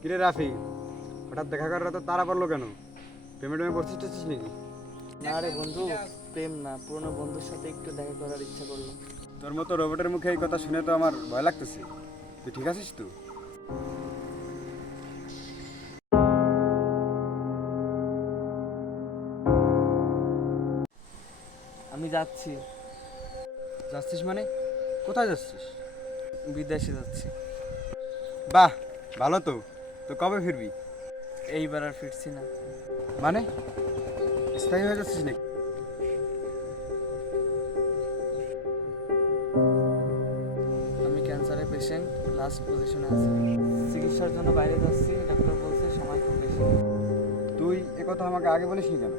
কিরে রাফি হঠাৎ দেখা করার তো তারা পড়ল কেন? পেমেন্ট আমি করছিস টছিস নাকি? না রে বন্ধু প্রেম না পুরনো বন্ধুর সাথে একটু দেখা করার ইচ্ছা করল। তোর মতো রোবটের মুখে এই কথা শুনে তো আমার ভয় লাগতেছে। তুই ঠিক আছিস তো? আমি যাচ্ছি। যাচ্ছিস মানে? কোথায় যাচ্ছিস? বিদেশে যাচ্ছি। বাহ ভালো তো। তো কবে ফিরবি? এইবার আর ফিরছি না। মানে? স্থায়ী হয়ে যাচ্ছিস নাকি? আমি ক্যান্সারের পেশেন্ট লাস্ট পজিশনে আছি। চিকিৎসার জন্য বাইরে যাচ্ছি ডাক্তার বলছে সময় খুব বেশি। তুই এ কথা আমাকে আগে বলিস কেন?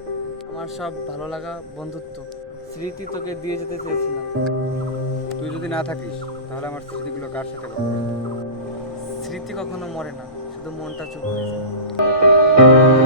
আমার সব ভালো লাগা বন্ধুত্ব। স্মৃতি তোকে দিয়ে যেতে চেয়েছিলাম। তুই যদি না থাকিস তাহলে আমার স্মৃতিগুলো কার সাথে স্মৃতি কখনো মরে না। শুধু মনটা চুপ হয়ে যায়।